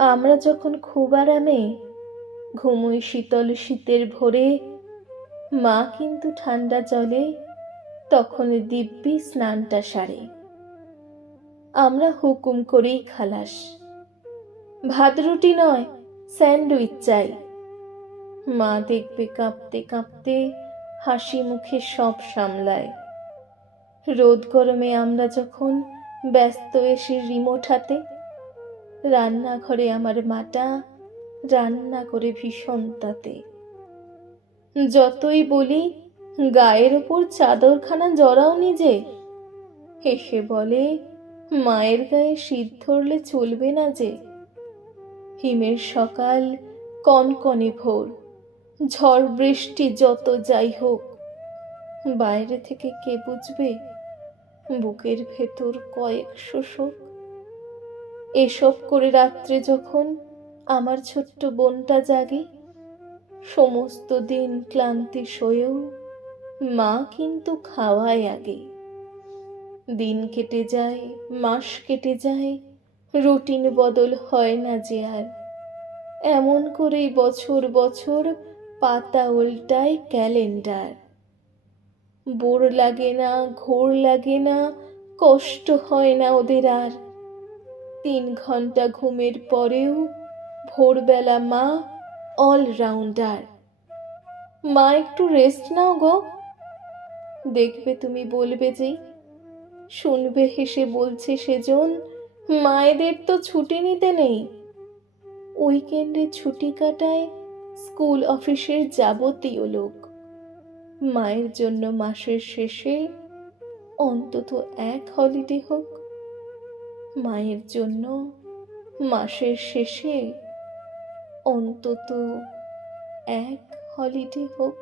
আমরা যখন খুব আরামে ঘুমোই শীতল শীতের ভোরে, মা কিন্তু ঠান্ডা জলে তখন দিব্যি স্নানটা সারে। আমরা হুকুম করেই খালাস, ভাত রুটি নয় স্যান্ডউইচ চাই। মা দেখবে কাঁপতে কাঁপতে হাসি মুখে সব সামলায়। রোদ গরমে আমরা যখন ব্যস্ত এসে রিমোট হাতে, রান্নাঘরে আমার মাটা রান্না করে ভীষণ তাতে। যতই বলি গায়ের ওপর চাদরখানা জড়াও নিজে, হেসে বলে মায়ের গায়ে শীত ধরলে চলবে না যে। হিমের সকাল, কনকনে ভোর, ঝড় বৃষ্টি যত যাই হোক, বাইরে থেকে কে বুঝবে বুকের ভেতর কয়েকশো শোক। এসব করে রাত্রে যখন আমার ছোট্ট বোনটা জাগে, সমস্ত দিন ক্লান্তি সয়েও মা কিন্তু খাওয়ায় আগে। দিন কেটে যায়, মাস কেটে যায়, রুটিন বদল হয় না যে আর। এমন করেই বছর বছর পাতা উল্টায় ক্যালেন্ডার। বোর লাগে না, ঘোর লাগে না, কষ্ট হয় না ওদের আর। 3 ঘন্টা ঘুমের পরেও ভোরবেলা মা অলরাউন্ডার। মা একটু রেস্ট নাও গো, দেখবে তুমি বলবে যেই, শুনবে হেসে বলছে সেজন, মায়েদের তো ছুটি নিতে নেই। উইকেন্ডে ছুটি কাটায় স্কুল অফিসের যাবতীয় লোক। মায়ের জন্য মাসের শেষে অন্তত এক হলিডে হোক। মায়ের জন্য মাসের শেষে অন্তত এক হলিডে হোক।